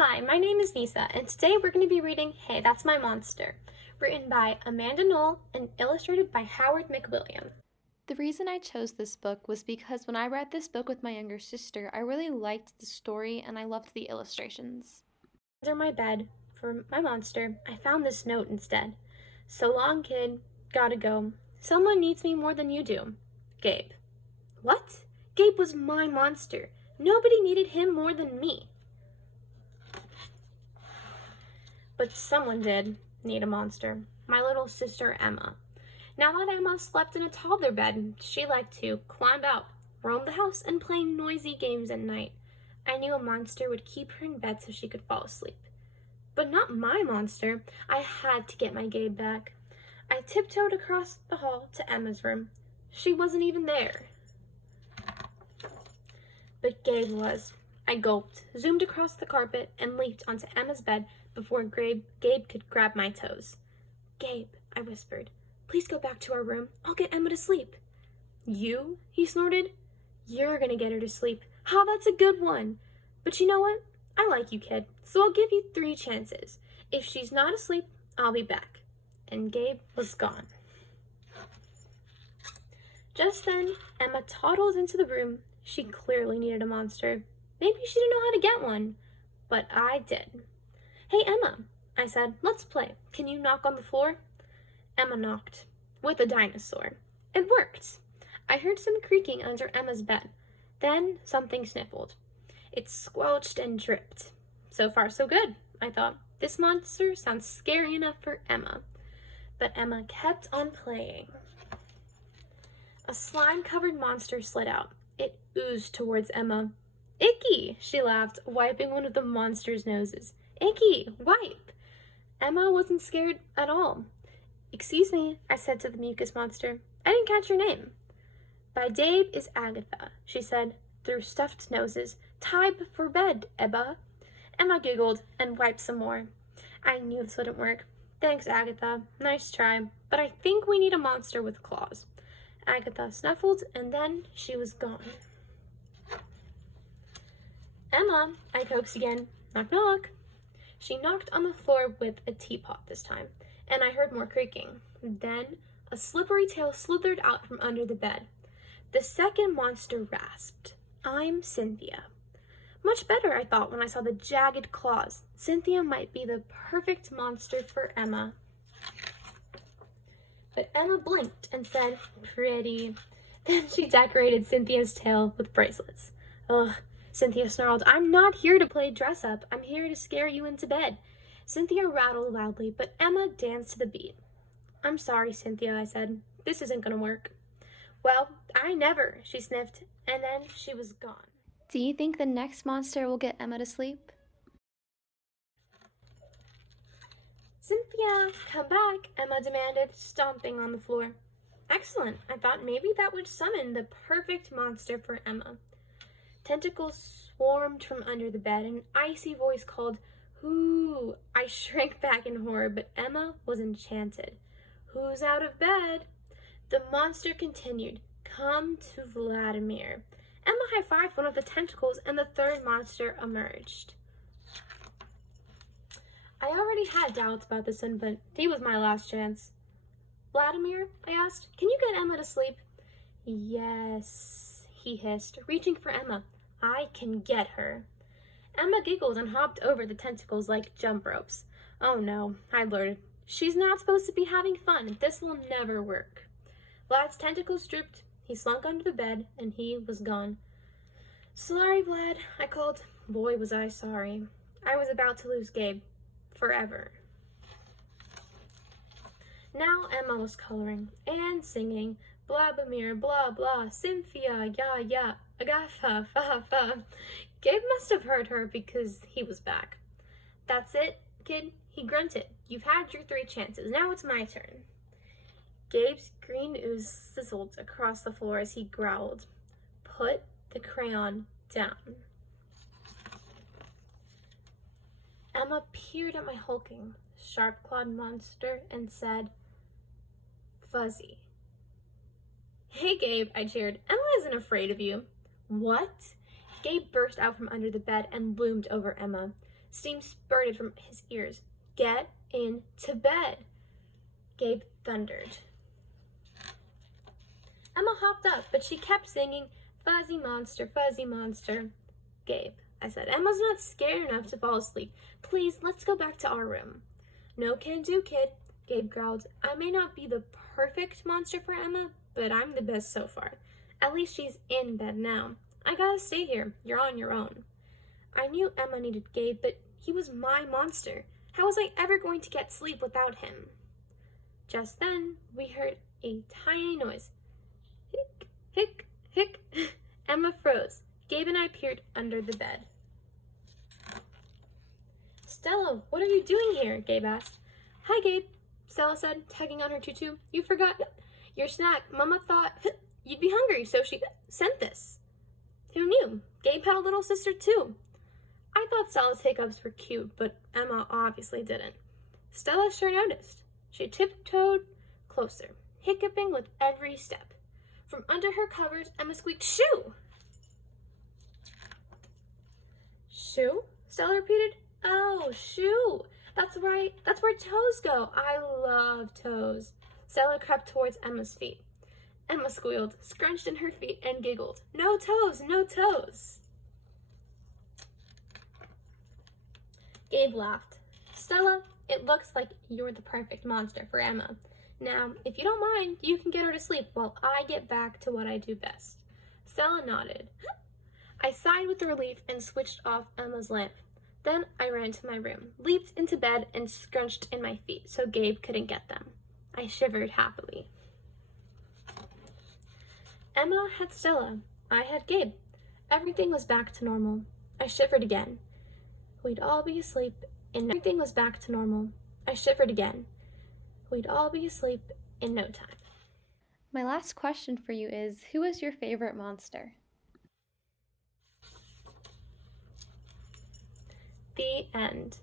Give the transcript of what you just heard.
Hi, my name is Nysa, and today we're going to be reading Hey, That's My Monster, written by Amanda Noll and illustrated by Howard McWilliam. The reason I chose this book was because when I read this book with my younger sister, I really liked the story and I loved the illustrations. Under my bed, for my monster, I found this note instead. So long, kid. Gotta go. Someone needs me more than you do. Gabe. What? Gabe was my monster. Nobody needed him more than me. But someone did need a monster. My little sister, Emma. Now that Emma slept in a toddler bed, she liked to climb out, roam the house, and play noisy games at night. I knew a monster would keep her in bed so she could fall asleep. But not my monster. I had to get my Gabe back. I tiptoed across the hall to Emma's room. She wasn't even there. But Gabe was. I gulped, zoomed across the carpet, and leaped onto Emma's bed before Gabe could grab my toes. Gabe, I whispered, please go back to our room. I'll get Emma to sleep. You? He snorted. You're gonna get her to sleep. How, that's a good one. But you know what? I like you, kid, so I'll give you 3 chances. If she's not asleep, I'll be back. And Gabe was gone. Just then, Emma toddled into the room. She clearly needed a monster. Maybe she didn't know how to get one, but I did. Hey, Emma, I said, let's play. Can you knock on the floor? Emma knocked, with a dinosaur. It worked. I heard some creaking under Emma's bed. Then something sniffled. It squelched and dripped. So far, so good, I thought. This monster sounds scary enough for Emma. But Emma kept on playing. A slime-covered monster slid out. It oozed towards Emma. Icky, she laughed, wiping one of the monster's noses. Icky, wipe. Emma wasn't scared at all. Excuse me, I said to the mucus monster. I didn't catch your name. By Dave is Agatha, she said, through stuffed noses. Time for bed, Ebba. Emma giggled and wiped some more. I knew this wouldn't work. Thanks, Agatha. Nice try, but I think we need a monster with claws. Agatha snuffled, and then she was gone. Emma, I coaxed again. Knock, knock. She knocked on the floor with a teapot this time, and I heard more creaking. Then a slippery tail slithered out from under the bed. The second monster rasped. I'm Cynthia. Much better, I thought, when I saw the jagged claws. Cynthia might be the perfect monster for Emma. But Emma blinked and said, pretty. Then she decorated Cynthia's tail with bracelets. Ugh, Cynthia snarled, I'm not here to play dress up. I'm here to scare you into bed. Cynthia rattled loudly, but Emma danced to the beat. I'm sorry, Cynthia, I said. This isn't gonna work. Well, I never, she sniffed, and then she was gone. Do you think the next monster will get Emma to sleep? Cynthia, come back, Emma demanded, stomping on the floor. Excellent, I thought maybe that would summon the perfect monster for Emma. Tentacles swarmed from under the bed, and an icy voice called, Whoo! I shrank back in horror, but Emma was enchanted. Who's out of bed? The monster continued, Come to Vladimir. Emma high-fived one of the tentacles, and the third monster emerged. I already had doubts about this one, but he was my last chance. Vladimir, I asked, can you get Emma to sleep? Yes, he hissed, reaching for Emma. I can get her. Emma giggled and hopped over the tentacles like jump ropes. Oh no, I blurted. She's not supposed to be having fun. This will never work. Vlad's tentacles drooped. He slunk under the bed, and he was gone. Sorry, Vlad, I called. Boy, was I sorry. I was about to lose Gabe. Forever. Now Emma was coloring and singing. Blabamir, blah, blah, Cynthia, ya, Agatha, fa, fa. Gabe must have heard her because he was back. That's it, kid, he grunted. You've had your 3 chances. Now it's my turn. Gabe's green ooze sizzled across the floor as he growled. Put the crayon down. Emma peered at my hulking, sharp-clawed monster and said, Fuzzy. Hey, Gabe, I cheered. Emma isn't afraid of you. What? Gabe burst out from under the bed and loomed over Emma. Steam spurted from his ears. Get into bed, Gabe thundered. Emma hopped up, but she kept singing, Fuzzy monster, fuzzy monster. Gabe, I said, Emma's not scared enough to fall asleep. Please, let's go back to our room. No can do, kid, Gabe growled. I may not be the perfect monster for Emma, but I'm the best so far. At least she's in bed now. I gotta stay here. You're on your own. I knew Emma needed Gabe, but he was my monster. How was I ever going to get sleep without him? Just then, we heard a tiny noise. Hick, hick, hick. Emma froze. Gabe and I peered under the bed. Stella, what are you doing here? Gabe asked. Hi, Gabe, Stella said, tugging on her tutu. You forgot your snack. Mama thought you'd be hungry, so she sent this. Who knew? Gabe had a little sister, too. I thought Stella's hiccups were cute, but Emma obviously didn't. Stella sure noticed. She tiptoed closer, hiccuping with every step. From under her covers, Emma squeaked, Shoo! Shoo? Stella repeated. Oh, shoo! That's right. That's where toes go. I love toes. Stella crept towards Emma's feet. Emma squealed, scrunched in her feet, and giggled. No toes, no toes. Gabe laughed. Stella, it looks like you're the perfect monster for Emma. Now, if you don't mind, you can get her to sleep while I get back to what I do best. Stella nodded. I sighed with relief and switched off Emma's lamp. Then I ran to my room, leaped into bed, and scrunched in my feet so Gabe couldn't get them. I shivered happily. Emma had Stella. I had Gabe. Everything was back to normal. I shivered again. We'd all be asleep, and everything was back to normal. I shivered again. We'd all be asleep in no time. My last question for you is, who is your favorite monster? The end.